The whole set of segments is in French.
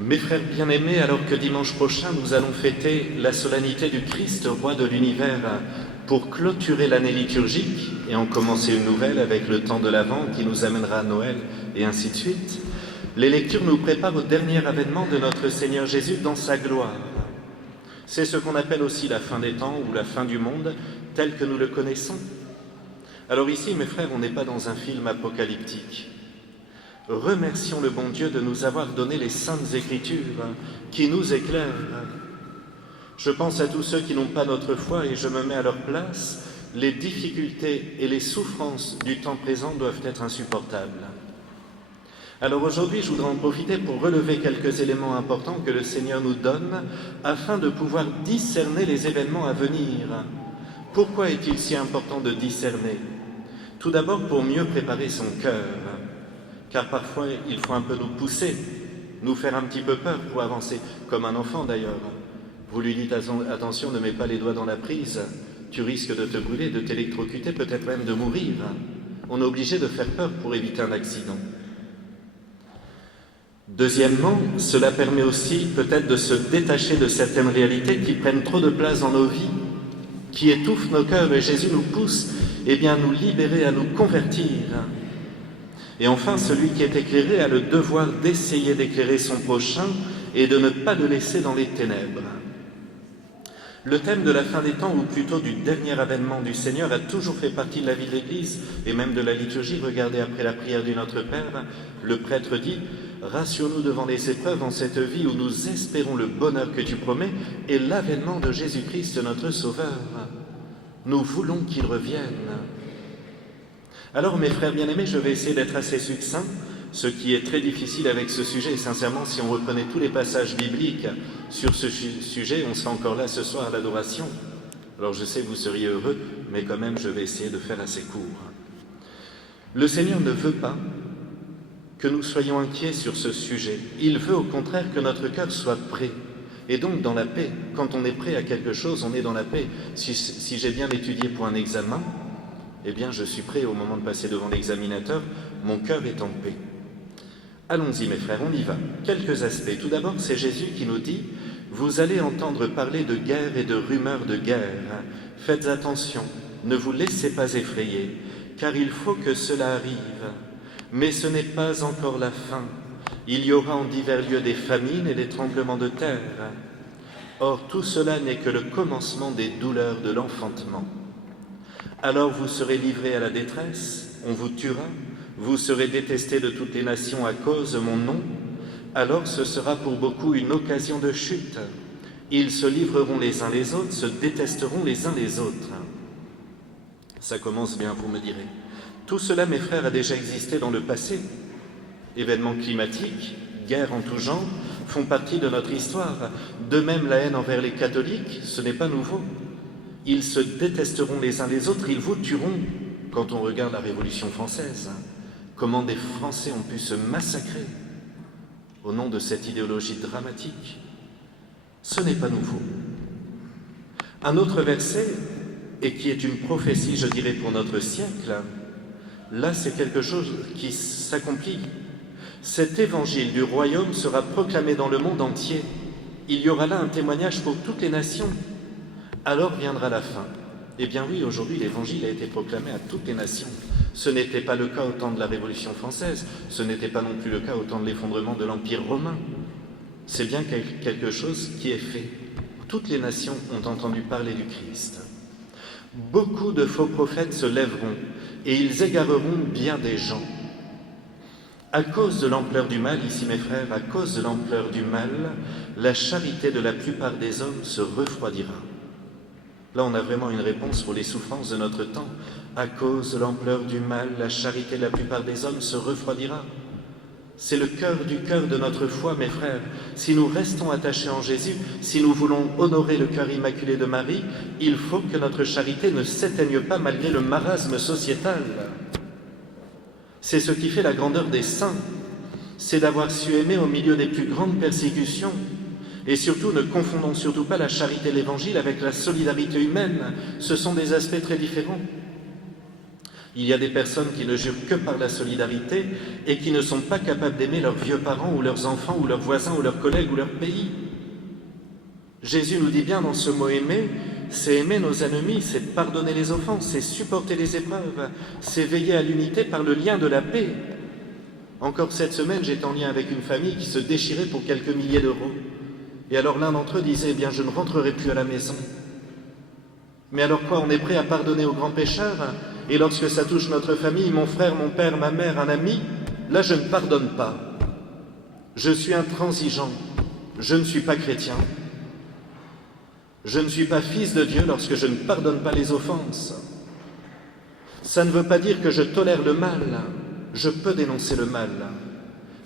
Mes frères bien-aimés, alors que dimanche prochain nous allons fêter la solennité du Christ, roi de l'univers, pour clôturer l'année liturgique et en commencer une nouvelle avec le temps de l'Avent qui nous amènera à Noël et ainsi de suite, les lectures nous préparent au dernier avènement de notre Seigneur Jésus dans sa gloire. C'est ce qu'on appelle aussi la fin des temps ou la fin du monde tel que nous le connaissons. Alors ici, mes frères, on n'est pas dans un film apocalyptique. Remercions le bon Dieu de nous avoir donné les saintes Écritures qui nous éclairent. Je pense à tous ceux qui n'ont pas notre foi et je me mets à leur place. Les difficultés et les souffrances du temps présent doivent être insupportables. Alors aujourd'hui, je voudrais en profiter pour relever quelques éléments importants que le Seigneur nous donne afin de pouvoir discerner les événements à venir. Pourquoi est-il si important de discerner? Tout d'abord pour mieux préparer son cœur. Car parfois, il faut un peu nous pousser, nous faire un petit peu peur pour avancer, comme un enfant d'ailleurs. Vous lui dites attention, ne mets pas les doigts dans la prise, tu risques de te brûler, de t'électrocuter, peut-être même de mourir. On est obligé de faire peur pour éviter un accident. Deuxièmement, cela permet aussi peut-être de se détacher de certaines réalités qui prennent trop de place dans nos vies, qui étouffent nos cœurs, et Jésus nous pousse à nous libérer, à nous convertir. Et enfin, celui qui est éclairé a le devoir d'essayer d'éclairer son prochain et de ne pas le laisser dans les ténèbres. Le thème de la fin des temps, ou plutôt du dernier avènement du Seigneur, a toujours fait partie de la vie de l'Église et même de la liturgie. Regardez après la prière du Notre Père, le prêtre dit « Rassure-nous devant les épreuves en cette vie où nous espérons le bonheur que tu promets et l'avènement de Jésus-Christ notre Sauveur. Nous voulons qu'il revienne. » Alors mes frères bien-aimés, je vais essayer d'être assez succinct, ce qui est très difficile avec ce sujet, et sincèrement, si on reprenait tous les passages bibliques sur ce sujet, on serait encore là ce soir à l'adoration. Alors je sais que vous seriez heureux, mais quand même je vais essayer de faire assez court. Le Seigneur ne veut pas que nous soyons inquiets sur ce sujet. Il veut au contraire que notre cœur soit prêt, et donc dans la paix. Quand on est prêt à quelque chose, on est dans la paix. Si j'ai bien étudié pour un examen, eh bien, je suis prêt au moment de passer devant l'examinateur, mon cœur est en paix. Allons-y, mes frères, on y va. Quelques aspects. Tout d'abord, c'est Jésus qui nous dit « Vous allez entendre parler de guerre et de rumeurs de guerre. Faites attention, ne vous laissez pas effrayer, car il faut que cela arrive. Mais ce n'est pas encore la fin. Il y aura en divers lieux des famines et des tremblements de terre. Or, tout cela n'est que le commencement des douleurs de l'enfantement. Alors vous serez livrés à la détresse, on vous tuera, vous serez détestés de toutes les nations à cause de mon nom. Alors ce sera pour beaucoup une occasion de chute. Ils se livreront les uns les autres, se détesteront les uns les autres. » Ça commence bien, vous me direz. Tout cela, mes frères, a déjà existé dans le passé. Événements climatiques, guerres en tout genre, font partie de notre histoire. De même, la haine envers les catholiques, ce n'est pas nouveau. Ils se détesteront les uns les autres, ils vous tueront. Quand on regarde la Révolution française, comment des Français ont pu se massacrer au nom de cette idéologie dramatique, ce n'est pas nouveau. Un autre verset, et qui est une prophétie, je dirais, pour notre siècle, là c'est quelque chose qui s'accomplit. Cet évangile du royaume sera proclamé dans le monde entier. Il y aura là un témoignage pour toutes les nations. Alors viendra la fin. Eh bien oui, aujourd'hui, l'Évangile a été proclamé à toutes les nations. Ce n'était pas le cas au temps de la Révolution française, ce n'était pas non plus le cas au temps de l'effondrement de l'Empire romain. C'est bien quelque chose qui est fait. Toutes les nations ont entendu parler du Christ. Beaucoup de faux prophètes se lèveront et ils égareront bien des gens. À cause de l'ampleur du mal, ici mes frères, à cause de l'ampleur du mal, la charité de la plupart des hommes se refroidira. Là, on a vraiment une réponse pour les souffrances de notre temps. À cause de l'ampleur du mal, la charité de la plupart des hommes se refroidira. C'est le cœur du cœur de notre foi, mes frères. Si nous restons attachés en Jésus, si nous voulons honorer le cœur immaculé de Marie, il faut que notre charité ne s'éteigne pas malgré le marasme sociétal. C'est ce qui fait la grandeur des saints. C'est d'avoir su aimer au milieu des plus grandes persécutions. Et surtout, ne confondons surtout pas la charité de l'Évangile avec la solidarité humaine. Ce sont des aspects très différents. Il y a des personnes qui ne jurent que par la solidarité et qui ne sont pas capables d'aimer leurs vieux parents ou leurs enfants ou leurs voisins ou leurs collègues ou leur pays. Jésus nous dit bien dans ce mot aimer, c'est aimer nos ennemis, c'est pardonner les offenses, c'est supporter les épreuves, c'est veiller à l'unité par le lien de la paix. Encore cette semaine, j'étais en lien avec une famille qui se déchirait pour quelques milliers d'euros. Et alors l'un d'entre eux disait, eh bien je ne rentrerai plus à la maison. Mais alors quoi, on est prêt à pardonner aux grands pécheurs? Et lorsque ça touche notre famille, mon frère, mon père, ma mère, un ami, là je ne pardonne pas. Je suis intransigeant, je ne suis pas chrétien. Je ne suis pas fils de Dieu lorsque je ne pardonne pas les offenses. Ça ne veut pas dire que je tolère le mal, je peux dénoncer le mal.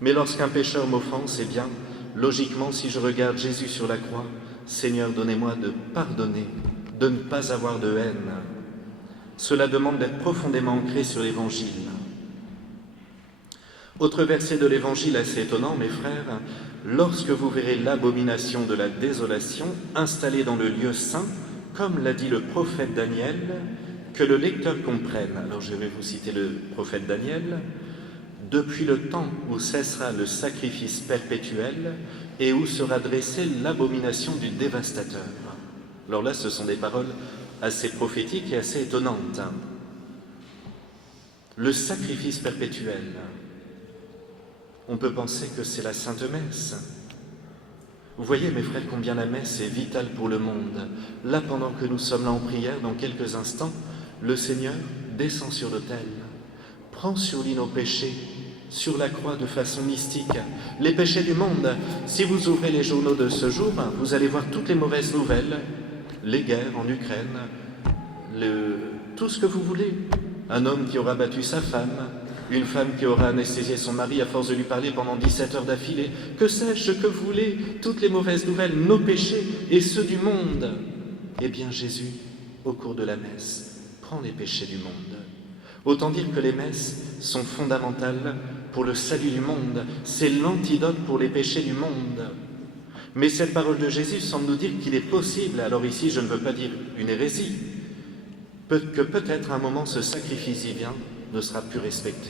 Mais lorsqu'un pécheur m'offense, eh bien, logiquement, si je regarde Jésus sur la croix, Seigneur, donnez-moi de pardonner, de ne pas avoir de haine. Cela demande d'être profondément ancré sur l'Évangile. Autre verset de l'Évangile assez étonnant, mes frères, lorsque vous verrez l'abomination de la désolation installée dans le lieu saint, comme l'a dit le prophète Daniel, que le lecteur comprenne. Alors je vais vous citer le prophète Daniel. Depuis le temps où cessera le sacrifice perpétuel et où sera dressée l'abomination du dévastateur. Alors là, ce sont des paroles assez prophétiques et assez étonnantes. Le sacrifice perpétuel. On peut penser que c'est la Sainte Messe. Vous voyez, mes frères, combien la messe est vitale pour le monde. Là, pendant que nous sommes là en prière, dans quelques instants, le Seigneur descend sur l'autel, prend sur lui nos péchés, sur la croix de façon mystique. Les péchés du monde, si vous ouvrez les journaux de ce jour, vous allez voir toutes les mauvaises nouvelles, les guerres en Ukraine, tout ce que vous voulez. Un homme qui aura battu sa femme, une femme qui aura anesthésié son mari à force de lui parler pendant 17 heures d'affilée. Que sais-je, ce que vous voulez, toutes les mauvaises nouvelles, nos péchés et ceux du monde. Eh bien Jésus, au cours de la messe, prend les péchés du monde. Autant dire que les messes sont fondamentales pour le salut du monde. C'est l'antidote pour les péchés du monde. Mais cette parole de Jésus semble nous dire qu'il est possible, alors ici je ne veux pas dire une hérésie, que peut-être à un moment ce sacrifice divin ne sera plus respecté.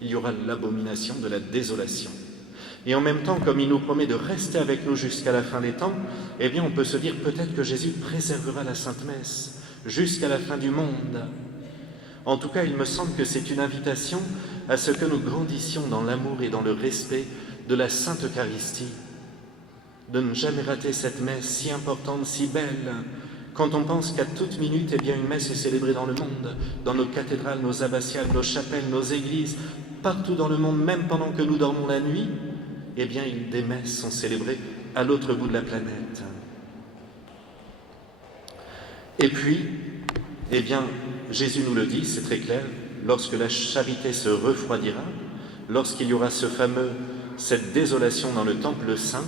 Il y aura l'abomination de la désolation. Et en même temps, comme il nous promet de rester avec nous jusqu'à la fin des temps, eh bien on peut se dire peut-être que Jésus préservera la Sainte Messe jusqu'à la fin du monde. En tout cas, il me semble que c'est une invitation à ce que nous grandissions dans l'amour et dans le respect de la Sainte Eucharistie, de ne jamais rater cette messe si importante, si belle. Quand on pense qu'à toute minute, eh bien, une messe est célébrée dans le monde, dans nos cathédrales, nos abbatiales, nos chapelles, nos églises, partout dans le monde, même pendant que nous dormons la nuit, eh bien, des messes sont célébrées à l'autre bout de la planète. Et puis, eh bien, Jésus nous le dit, c'est très clair, lorsque la charité se refroidira, lorsqu'il y aura cette désolation dans le temple saint,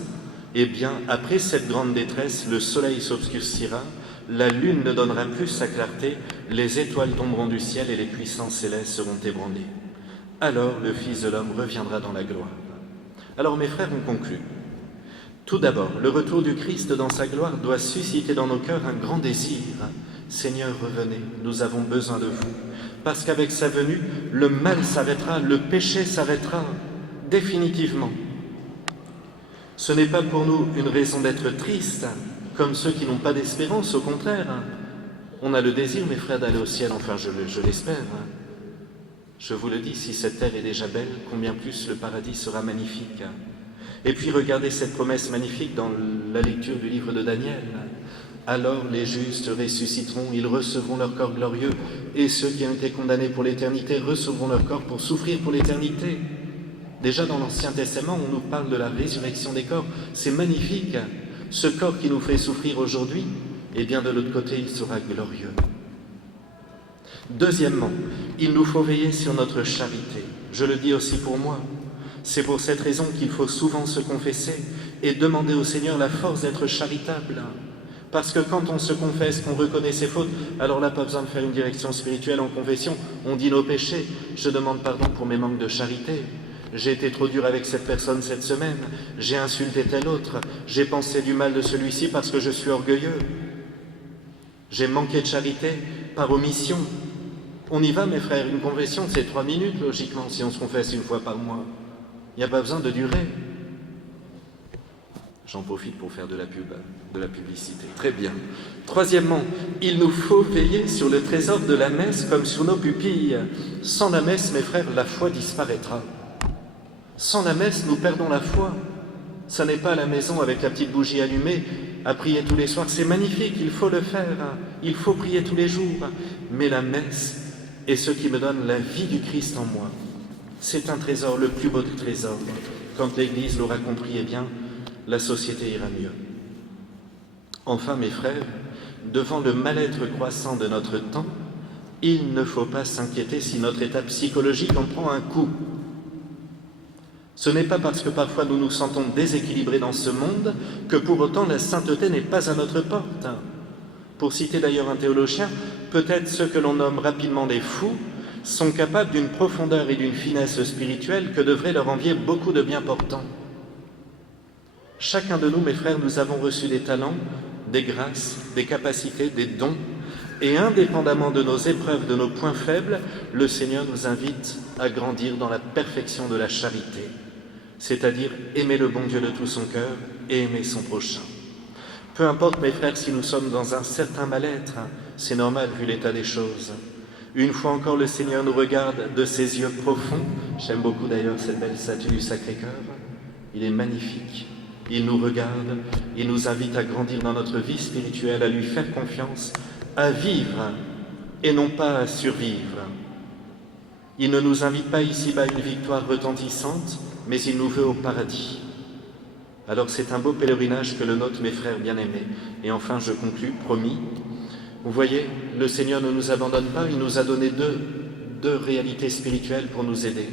eh bien, après cette grande détresse, le soleil s'obscurcira, la lune ne donnera plus sa clarté, les étoiles tomberont du ciel et les puissances célestes seront ébranlées. Alors le Fils de l'homme reviendra dans la gloire. Alors mes frères, on conclut. Tout d'abord, le retour du Christ dans sa gloire doit susciter dans nos cœurs un grand désir. Seigneur, revenez, nous avons besoin de vous. Parce qu'avec sa venue, le mal s'arrêtera, le péché s'arrêtera, définitivement. Ce n'est pas pour nous une raison d'être triste, comme ceux qui n'ont pas d'espérance, au contraire. On a le désir, mes frères, d'aller au ciel, enfin je l'espère. Je vous le dis, si cette terre est déjà belle, combien plus le paradis sera magnifique. Et puis regardez cette promesse magnifique dans la lecture du livre de Daniel. Alors les justes ressusciteront, ils recevront leur corps glorieux, et ceux qui ont été condamnés pour l'éternité recevront leur corps pour souffrir pour l'éternité. Déjà dans l'Ancien Testament, on nous parle de la résurrection des corps. C'est magnifique. Ce corps qui nous fait souffrir aujourd'hui, eh bien de l'autre côté, il sera glorieux. Deuxièmement, il nous faut veiller sur notre charité. Je le dis aussi pour moi. C'est pour cette raison qu'il faut souvent se confesser et demander au Seigneur la force d'être charitable. Parce que quand on se confesse, qu'on reconnaît ses fautes, alors là, pas besoin de faire une direction spirituelle en confession. On dit nos péchés. Je demande pardon pour mes manques de charité. J'ai été trop dur avec cette personne cette semaine. J'ai insulté tel autre. J'ai pensé du mal de celui-ci parce que je suis orgueilleux. J'ai manqué de charité par omission. On y va, mes frères, une confession, c'est 3 minutes, logiquement, si on se confesse une fois par mois. Il n'y a pas besoin de durer. J'en profite pour faire de la publicité. Très bien. Troisièmement, il nous faut veiller sur le trésor de la messe comme sur nos pupilles. Sans la messe, mes frères, la foi disparaîtra. Sans la messe, nous perdons la foi. Ça n'est pas à la maison avec la petite bougie allumée, à prier tous les soirs. C'est magnifique, il faut le faire. Il faut prier tous les jours. Mais la messe est ce qui me donne la vie du Christ en moi. C'est un trésor, le plus beau des trésors. Quand l'Église l'aura compris, eh bien, la société ira mieux. Enfin, mes frères, devant le mal-être croissant de notre temps, il ne faut pas s'inquiéter si notre état psychologique en prend un coup. Ce n'est pas parce que parfois nous nous sentons déséquilibrés dans ce monde que pour autant la sainteté n'est pas à notre porte. Pour citer d'ailleurs un théologien, peut-être ceux que l'on nomme rapidement les fous sont capables d'une profondeur et d'une finesse spirituelle que devraient leur envier beaucoup de bien-portants. Chacun de nous, mes frères, nous avons reçu des talents, des grâces, des capacités, des dons, et indépendamment de nos épreuves, de nos points faibles, le Seigneur nous invite à grandir dans la perfection de la charité, c'est-à-dire aimer le bon Dieu de tout son cœur et aimer son prochain. Peu importe, mes frères, si nous sommes dans un certain mal-être, c'est normal vu l'état des choses. Une fois encore, le Seigneur nous regarde de ses yeux profonds. J'aime beaucoup d'ailleurs cette belle statue du Sacré-Cœur. Il est magnifique. Il nous regarde, il nous invite à grandir dans notre vie spirituelle, à lui faire confiance, à vivre et non pas à survivre. Il ne nous invite pas ici-bas à une victoire retentissante, mais il nous veut au paradis. Alors c'est un beau pèlerinage que le nôtre, mes frères bien-aimés. Et enfin, je conclus, promis. Vous voyez, le Seigneur ne nous abandonne pas, il nous a donné deux réalités spirituelles pour nous aider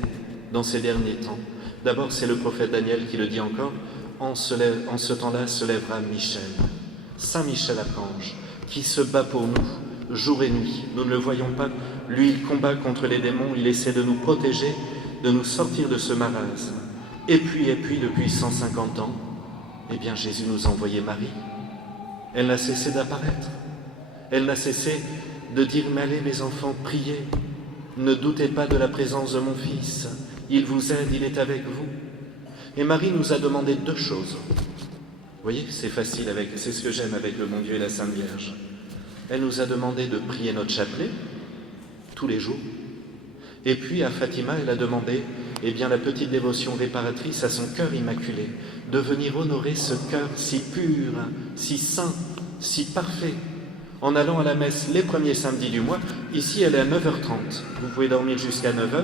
dans ces derniers temps. D'abord, c'est le prophète Daniel qui le dit encore, en ce temps-là se lèvera Michel, Saint Michel Archange, qui se bat pour nous, jour et nuit. Nous ne le voyons pas, lui il combat contre les démons, il essaie de nous protéger, de nous sortir de ce marasme. Et puis, depuis 150 ans, eh bien Jésus nous a envoyé Marie. Elle n'a cessé d'apparaître. Elle n'a cessé de dire « Mais allez mes enfants, priez, ne doutez pas de la présence de mon Fils, il vous aide, il est avec vous. » Et Marie nous a demandé 2 choses. Vous voyez, c'est facile, c'est ce que j'aime avec le bon Dieu et la Sainte Vierge. Elle nous a demandé de prier notre chapelet tous les jours. Et puis à Fatima, elle a demandé eh bien, la petite dévotion réparatrice à son cœur immaculé, de venir honorer ce cœur si pur, si saint, si parfait, en allant à la messe les premiers samedis du mois. Ici, elle est à 9h30. Vous pouvez dormir jusqu'à 9h.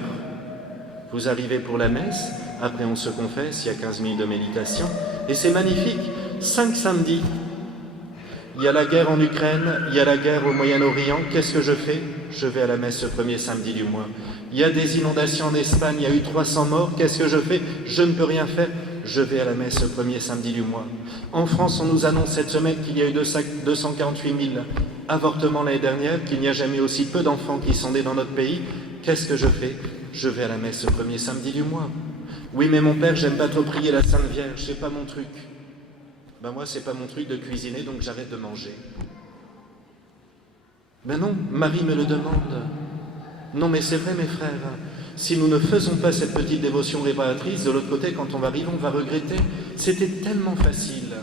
Vous arrivez pour la messe, après on se confesse, il y a 15 minutes de méditation, et c'est magnifique. 5 samedis. Il y a la guerre en Ukraine, il y a la guerre au Moyen-Orient. Qu'est-ce que je fais? Je vais à la messe le premier samedi du mois. Il y a des inondations en Espagne, il y a eu 300 morts. Qu'est-ce que je fais? Je ne peux rien faire. Je vais à la messe le premier samedi du mois. En France, on nous annonce cette semaine qu'il y a eu 248 000 avortements l'année dernière, qu'il n'y a jamais aussi peu d'enfants qui sont nés dans notre pays. Qu'est-ce que je fais? Je vais à la messe le premier samedi du mois. Oui, mais mon père, j'aime pas trop prier la Sainte Vierge, c'est pas mon truc. Ben moi, c'est pas mon truc de cuisiner, donc j'arrête de manger. Ben non, Marie me le demande. Non, mais c'est vrai, mes frères, si nous ne faisons pas cette petite dévotion réparatrice, de l'autre côté, quand on va arriver, on va regretter. C'était tellement facile.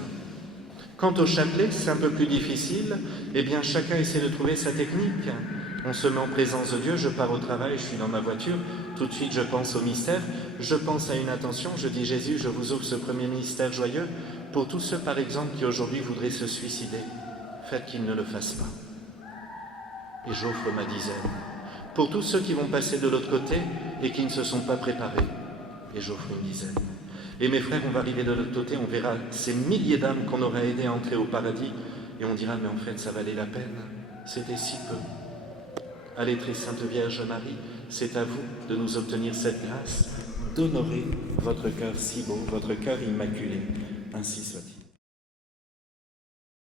Quant au chapelet, c'est un peu plus difficile. Eh bien, chacun essaie de trouver sa technique. On se met en présence de Dieu, je pars au travail, je suis dans ma voiture, tout de suite je pense au mystère, je pense à une intention, je dis Jésus, je vous ouvre ce premier mystère joyeux pour tous ceux par exemple qui aujourd'hui voudraient se suicider, faites qu'ils ne le fassent pas. Et j'offre ma dizaine. Pour tous ceux qui vont passer de l'autre côté et qui ne se sont pas préparés, et j'offre une dizaine. Et mes frères, on va arriver de l'autre côté, on verra ces milliers d'âmes qu'on aura aidées à entrer au paradis, et on dira mais en fait ça valait la peine, c'était si peu. Allez, très Sainte Vierge Marie, c'est à vous de nous obtenir cette grâce, d'honorer votre cœur si beau, votre cœur immaculé. Ainsi soit-il.